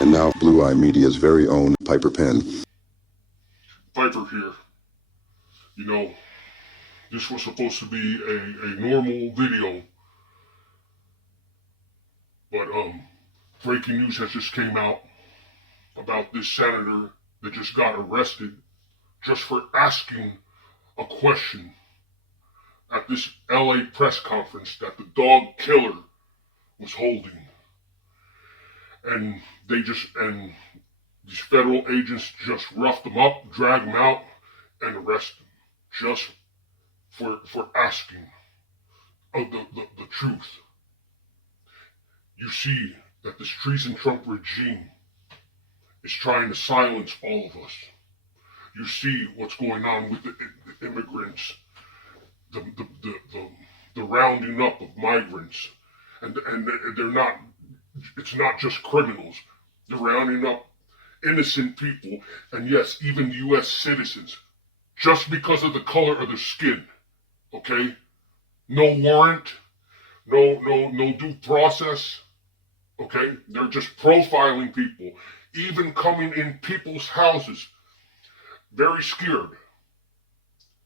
And now Blue Eye Media's very own Piper Penn. Piper here. You know, this was supposed to be a normal video, but breaking news has just came out about this senator that just got arrested just for asking a question at this LA press conference that the dog killer was holding. And these federal agents just roughed him up, dragged him out, and arrested him just for asking the truth. You see that this treason Trump regime is trying to silence all of us. You see what's going on with the immigrants, the rounding up of migrants, and they're not. It's not just criminals. They're rounding up innocent people, and yes, even U.S. citizens, just because of the color of their skin. Okay, no warrant, no due process. Okay, they're just profiling people, even coming in people's houses, very scared.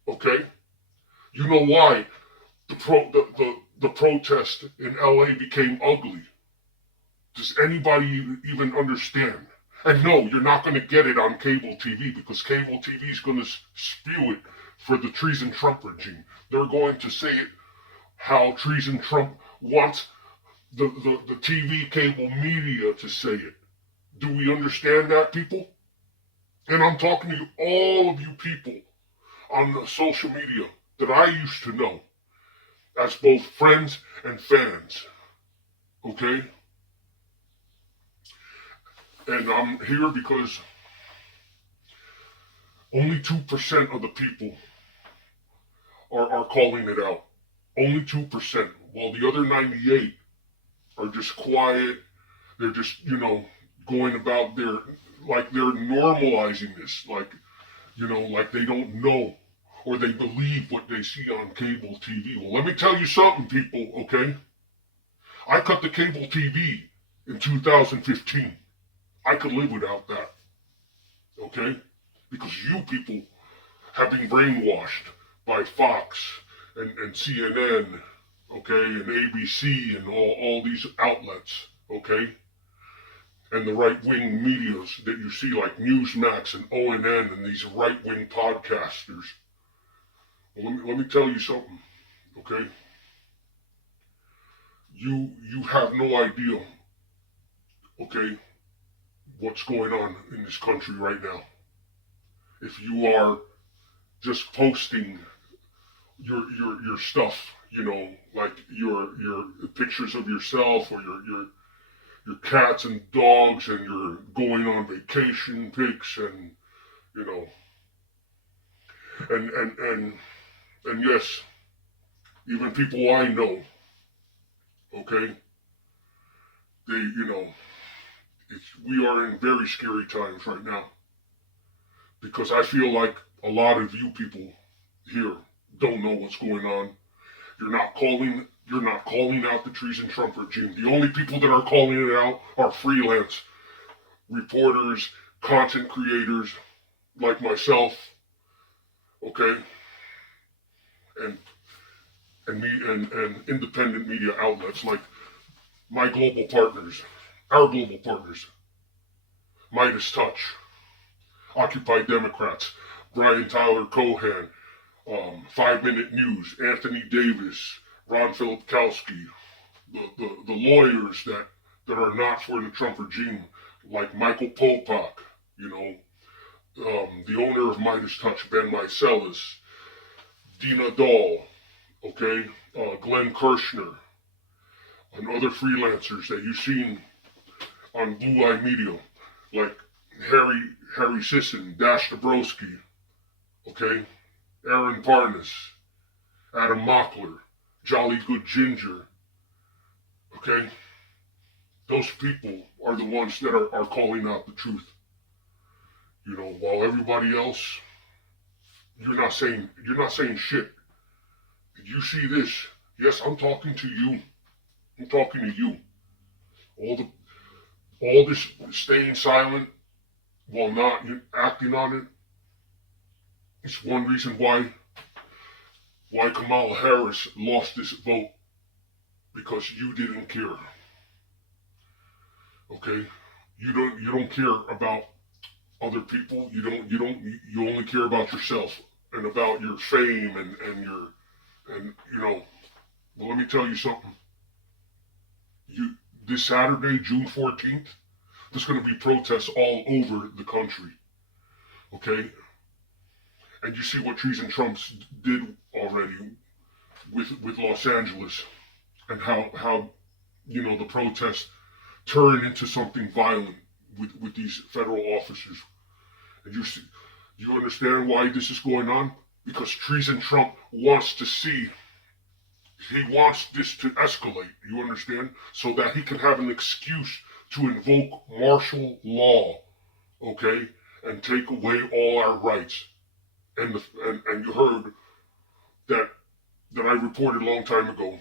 Okay, you know why the protest in LA became ugly? Does anybody even understand? And no, you're not going to get it on cable TV because cable TV is going to spew it for the treason Trump regime. They're going to say it how treason Trump wants the TV cable media to say it. Do we understand that, people? And I'm talking to you, all of you people on the social media that I used to know as both friends and fans. Okay? And I'm here because only 2% of the people are calling it out. Only 2%. While the other 98 are just quiet. They're just, going about like they're normalizing this. Like they don't know. Or they believe what they see on cable TV. Well, let me tell you something, people, okay? I cut the cable TV in 2015. I could live without that, okay? Because you people have been brainwashed by Fox and CNN, okay, and ABC and all these outlets, okay? And the right-wing medias that you see like Newsmax and ONN and these right-wing podcasters. Well, let me tell you something, okay? You have no idea, okay, what's going on in this country right now. If you are just posting your stuff, like your pictures of yourself or your cats and dogs and your going on vacation pics and and yes, even people I know, okay, they we are in very scary times right now because I feel like a lot of you people here don't know what's going on. You're not calling out the treason Trump regime. The only people that are calling it out are freelance reporters, content creators like myself, okay, and independent media outlets like our global partners, Midas Touch, Occupy Democrats, Brian Tyler Cohen, 5 Minute News, Anthony Davis, Ron Filipkowski, the lawyers that are not for the Trump regime, like Michael Popak, the owner of Midas Touch, Ben Meiselas, Dina Dahl, okay, Glenn Kirshner, and other freelancers that you've seen on Blue Eye Media, like Harry Sisson, Dash Dabrowski, okay, Aaron Parnas, Adam Mockler, Jolly Good Ginger, okay? Those people are the ones that are calling out the truth. While everybody else, you're not saying shit. Did you see this? Yes, I'm talking to you. I'm talking to you. all this staying silent while not acting on it, it's one reason why Kamala Harris lost this vote, because you didn't care. Okay, you don't care about other people. You only care about yourself and about your fame and Well, let me tell you something. This Saturday, June 14th, there's going to be protests all over the country. Okay, and you see what Treason Trumps did already with Los Angeles, and how the protests turn into something violent with these federal officers. And you understand why this is going on? Because Treason Trump wants to see, he wants this to escalate, you understand? So that he can have an excuse to invoke martial law, okay? And take away all our rights. And you heard that I reported a long time ago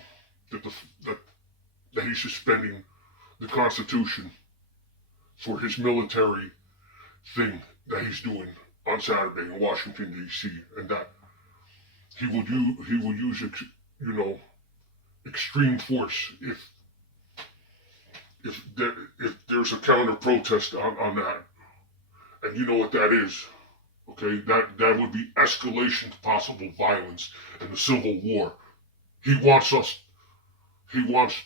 that he's suspending the Constitution for his military thing that he's doing on Saturday in Washington D.C. and that he will use extreme force if there's a counter protest on that, and you know what that is. Okay, that would be escalation to possible violence and the Civil War. He wants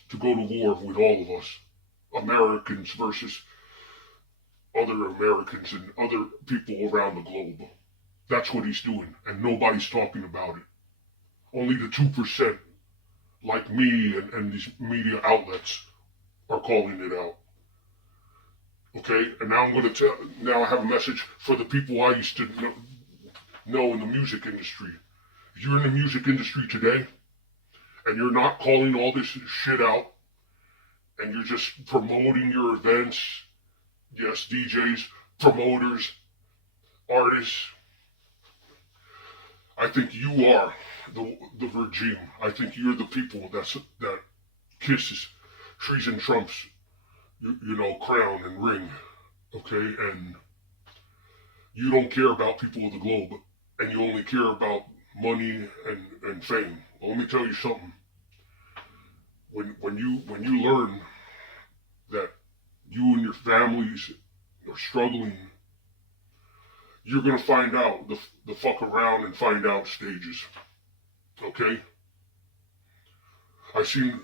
to go to war with all of us, Americans versus other Americans and other people around the globe. That's what he's doing, and nobody's talking about it. Only the 2%, like me and these media outlets, are calling it out. Okay, and now now I have a message for the people I used to know in the music industry. If you're in the music industry today, and you're not calling all this shit out, and you're just promoting your events, yes, DJs, promoters, artists, I think you are the regime. I think you're the people that kisses Treason Trump's crown and ring, okay? And you don't care about people of the globe, and you only care about money and fame. Well, let me tell you something. When you learn that you and your families are struggling, you're gonna find out the fuck around and find out stages, okay? I seen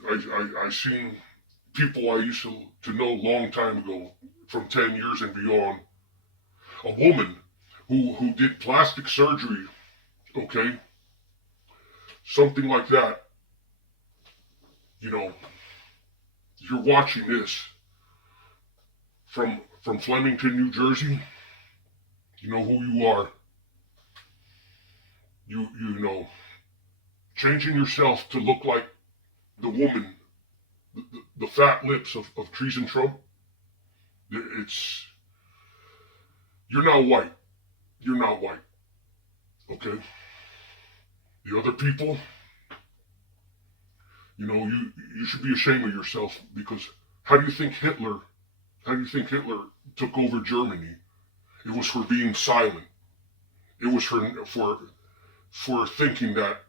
people I used to know a long time ago, from 10 years and beyond, a woman who did plastic surgery, okay, something like that. You're watching this from Flemington, New Jersey. You know who you are. You know, changing yourself to look like the woman, the fat lips of Treason Trump. You're not white. You're not white. Okay? The other people, you should be ashamed of yourself, because how do you think Hitler took over Germany? It was for being silent. It was for thinking that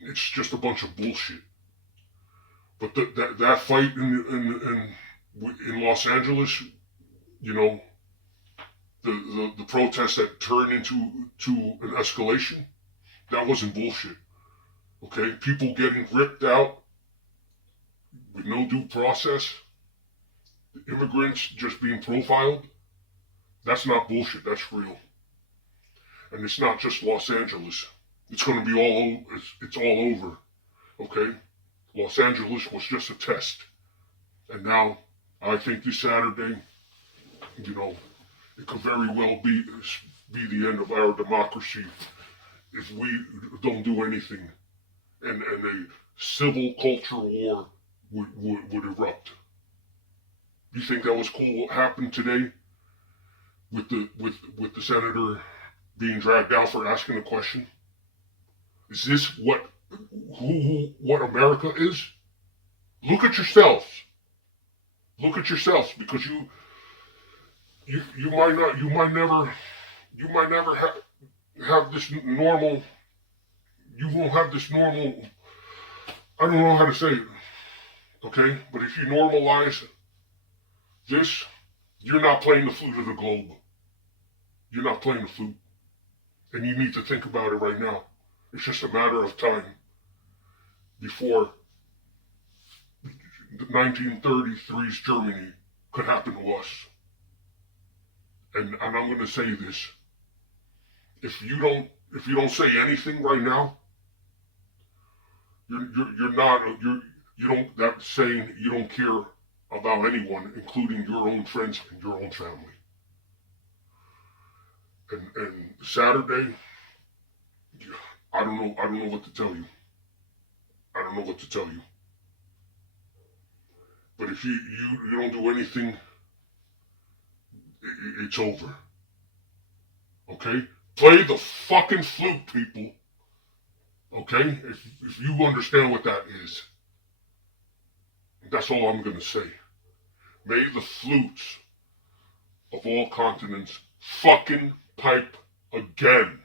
it's just a bunch of bullshit. But that fight in Los Angeles, the protest that turned into an escalation, that wasn't bullshit. Okay, people getting ripped out with no due process, immigrants just being profiled. That's not bullshit. That's real. And it's not just Los Angeles. It's going to be it's all over. Okay? Los Angeles was just a test. And now, I think this Saturday, it could very well be the end of our democracy if we don't do anything. And a civil culture war would erupt. You think that was cool what happened today with the senator being dragged out for asking a question? Is this what America is? Look at yourselves. Look at yourselves, because you might never have this normal. You won't have this normal. I don't know how to say it. Okay, but if you normalize this, you're not playing the flute of the globe. You're not playing the flute, and you need to think about it right now. It's just a matter of time before 1933's Germany could happen to us. And I'm going to say this: if you don't say anything right now, you don't. That's saying you don't care about anyone, including your own friends and your own family. And Saturday, I don't know what to tell you. I don't know what to tell you. But if you don't do anything, it's over. Okay? Play the fucking flute, people. Okay? If you understand what that is. That's all I'm gonna say. May the flutes of all continents fucking pipe again.